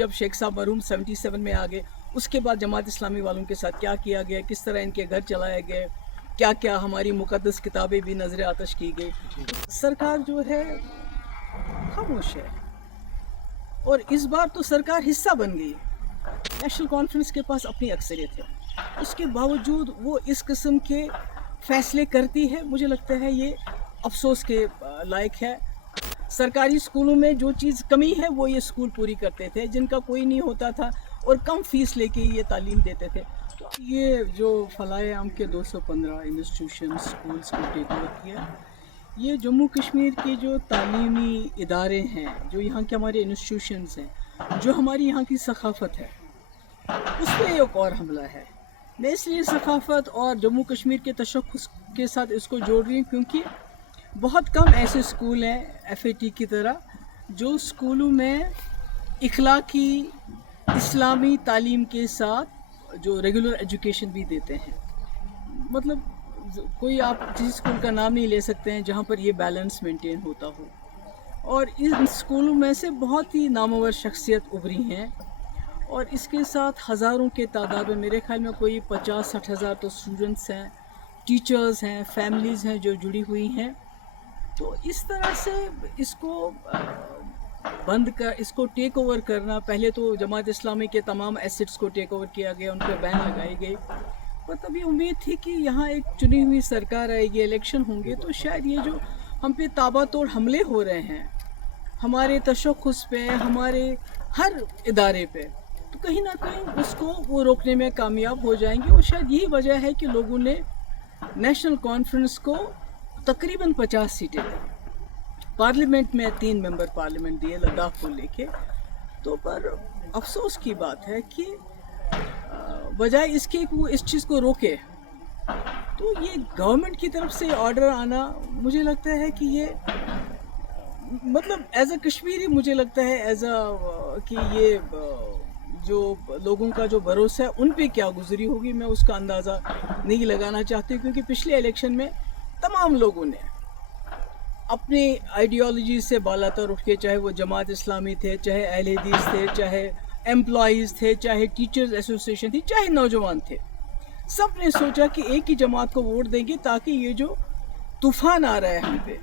जब शेख साहब मरहूम 77 में आ गए, उसके बाद जमात इस्लामी वालों के साथ क्या किया गया, किस तरह इनके घर चलाए गए, क्या क्या हमारी मुक़द्दस किताबें भी नज़र आतश की गई। सरकार जो है खामोश है, और इस बार तो सरकार हिस्सा बन गई। नेशनल कॉन्फ्रेंस के पास अपनी अक्सरियत है, उसके बावजूद वो इस किस्म के फैसले करती है। मुझे लगता है ये अफसोस के लायक है। सरकारी स्कूलों में जो चीज़ कमी है वो ये स्कूल पूरी करते थे, जिनका कोई नहीं होता था, और कम फीस लेके ये तालीम देते थे। तो ये जो फलाए आम के 215 इंस्टीट्यूशन स्कूल्स को टेक ओवर किया, ये जम्मू कश्मीर के जो तालीमी इदारे हैं, जो यहाँ के हमारे इंस्टीट्यूशंस हैं, जो हमारी यहाँ की सकाफ़त है, उस पर एक और हमला है। मैं इसलिए सकाफ़त और जम्मू कश्मीर के तशख़्ख़ुस के साथ इसको जोड़ रही हूँ, क्योंकि बहुत कम ऐसे स्कूल हैं FAT की तरह जो स्कूलों में इखलाकी इस्लामी तालीम के साथ जो रेगुलर एजुकेशन भी देते हैं। मतलब कोई आप किसी स्कूल का नाम नहीं ले सकते हैं जहाँ पर ये बैलेंस मेंटेन होता हो, और इन स्कूलों में से बहुत ही नामवर शख्सियत उभरी हैं, और इसके साथ हज़ारों के तादाद में, मेरे ख्याल में कोई 50-60 हज़ार तो स्टूडेंट्स हैं, टीचर्स हैं, फैमिलीज़ हैं जो जुड़ी हुई हैं। तो इस तरह से इसको इसको टेक ओवर करना, पहले तो जमात इस्लामी के तमाम एसेट्स को टेक ओवर किया गया, उन पर बैन लगाई गई, पर तभी उम्मीद थी कि यहाँ एक चुनी हुई सरकार आएगी, इलेक्शन होंगे, तो शायद ये जो हम पे ताबड़तोड़ हमले हो रहे हैं, हमारे तशख़्ख़ुस पे, हमारे हर इदारे पे, तो कहीं ना कहीं उसको वो रोकने में कामयाब हो जाएंगे। और शायद यही वजह है कि लोगों ने नेशनल कॉन्फ्रेंस को तकरीबन 50 सीटें दी, पार्लियामेंट में 3 मेंबर पार्लियामेंट दिए लद्दाख को लेके। तो पर अफसोस की बात है कि बजाय इसके कि वो इस चीज़ को रोके, तो ये गवर्नमेंट की तरफ से ऑर्डर आना, मुझे लगता है कि ये मतलब एज अ कश्मीरी, मुझे लगता है एज अ कि ये जो लोगों का जो भरोसा है उन पे क्या गुजरी होगी, मैं उसका अंदाज़ा नहीं लगाना चाहती, क्योंकि पिछले इलेक्शन में तमाम लोगों ने अपनी आइडियोलॉजी से बालातर उठ के, चाहे वो जमात इस्लामी थे, चाहे अहले हदीस थे, चाहे एम्प्लॉइज़ थे, चाहे टीचर्स एसोसिएशन थी, चाहे नौजवान थे, सब ने सोचा कि एक ही जमात को वोट देंगे ताकि ये जो तूफ़ान आ रहा है हम पे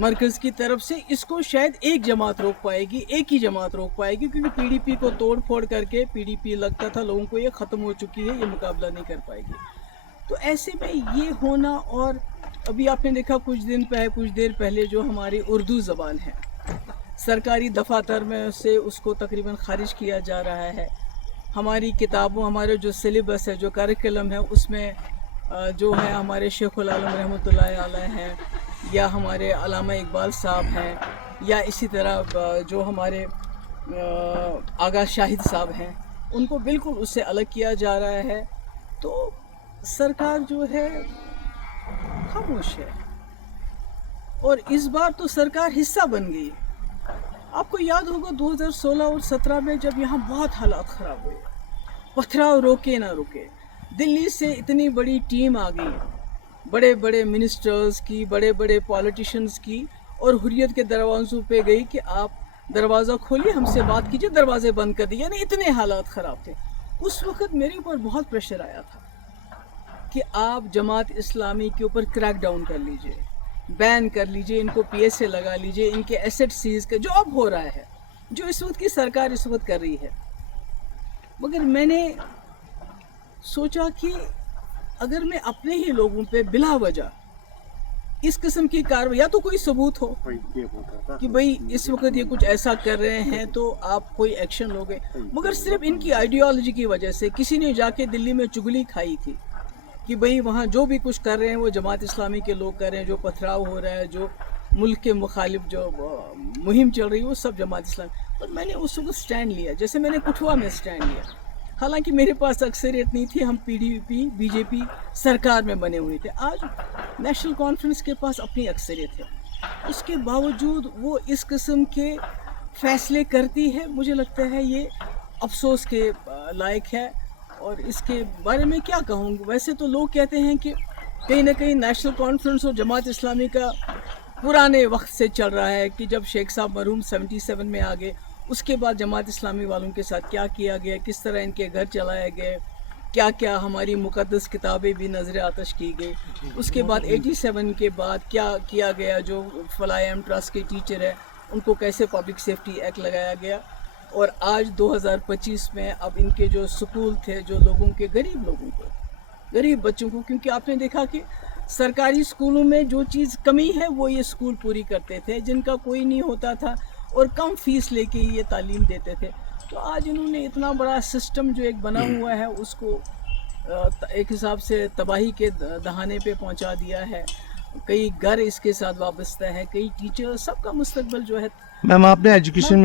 मरकज़ की तरफ से, इसको शायद एक जमात रोक पाएगी, एक ही जमात रोक पाएगी। क्योंकि PDP को तोड़ फोड़ करके PDP लगता था लोगों को ये ख़त्म हो चुकी है, ये मुकाबला नहीं कर पाएगी। तो ऐसे में ये होना, और अभी आपने देखा कुछ देर पहले जो हमारी उर्दू ज़बान है, सरकारी दफातर में से उसको तकरीबन ख़ारिज किया जा रहा है। हमारी किताबों, हमारे जो सिलेबस है, जो करिकुलम है, उसमें जो है हमारे शेखुल आलम रहमतुल्लाह अलैह हैं, या हमारे अल्लामा इकबाल साहब हैं, या इसी तरह जो हमारे आगा शाहिद साहब हैं, उनको बिल्कुल उससे अलग किया जा रहा है। तो सरकार जो है खामोश है, और इस बार तो सरकार हिस्सा बन गई। आपको याद होगा 2016 और 17 में जब यहाँ बहुत हालात ख़राब हुए, पथराव रोके ना रुके, दिल्ली से इतनी बड़ी टीम आ गई, बड़े बड़े मिनिस्टर्स की, बड़े बड़े पॉलिटिशियंस की, और हुर्रियत के दरवाज़ों पे गई कि आप दरवाज़ा खोलिए, हमसे बात कीजिए, दरवाजे बंद कर दिए। यानी इतने हालात ख़राब थे। उस वक़्त मेरे ऊपर बहुत प्रेशर आया था कि आप जमात इस्लामी के ऊपर क्रैक डाउन कर लीजिए, बैन कर लीजिए, इनको PSA लगा लीजिए, इनके एसेट सीज का जो अब हो रहा है, जो इस वक्त की सरकार इस वक्त कर रही है। मगर मैंने सोचा कि अगर मैं अपने ही लोगों पे बिला वजह इस किस्म की कार्रवाई, या तो कोई सबूत हो कि भाई इस वक्त ये कुछ ऐसा कर रहे हैं तो आप कोई एक्शन लोगे, मगर सिर्फ इनकी आइडियोलॉजी की वजह से किसी ने जाके दिल्ली में चुगली खाई थी कि भाई वहाँ जो भी कुछ कर रहे हैं वो जमात इस्लामी के लोग कर रहे हैं, जो पथराव हो रहा है, जो मुल्क के मुखालिफ जो मुहिम चल रही है, वो सब जमात इस्लामी। पर मैंने उस वक्त स्टैंड लिया, जैसे मैंने कठुआ में स्टैंड लिया। हालांकि मेरे पास अक्सरियत नहीं थी, हम PDP BJP सरकार में बने हुए थे। आज नेशनल कॉन्फ्रेंस के पास अपनी अक्सरियत है, उसके बावजूद वो इस किस्म के फैसले करती है। मुझे लगता है ये अफसोस के लायक है, और इसके बारे में क्या कहूँगा। वैसे तो लोग कहते हैं कि कहीं ना कहीं नेशनल कॉन्फ्रेंस और जमात इस्लामी का पुराने वक्त से चल रहा है, कि जब शेख साहब मरहूम 77 में आ गए, اس کے بعد جماعت اسلامی والوں کے ساتھ کیا کیا گیا, کس طرح ان کے گھر چلائے گئے, کیا کیا ہماری مقدس کتابیں بھی نظر آتش کی گئی. اس کے بعد 87 کے بعد کیا کیا گیا, جو فلاح ایم ٹرسٹ کے ٹیچر ہیں ان کو کیسے پبلک سیفٹی ایکٹ لگایا گیا. اور آج 2025 میں اب ان کے جو سکول تھے, جو لوگوں کے غریب لوگوں کو, غریب بچوں کو, کیونکہ آپ نے دیکھا کہ سرکاری اسکولوں میں جو چیز کمی ہے وہ یہ اسکول پوری کرتے تھے, جن کا کوئی نہیں ہوتا تھا اور کم فیس لے کے یہ تعلیم دیتے تھے. تو آج انہوں نے اتنا بڑا سسٹم جو ایک بنا ہوا ہے اس کو ایک حساب سے تباہی کے دہانے پہ پہنچا دیا ہے. کئی گھر اس کے ساتھ وابستہ ہے, کئی ٹیچر, سب کا مستقبل جو ہے. میم آپ نے ایجوکیشن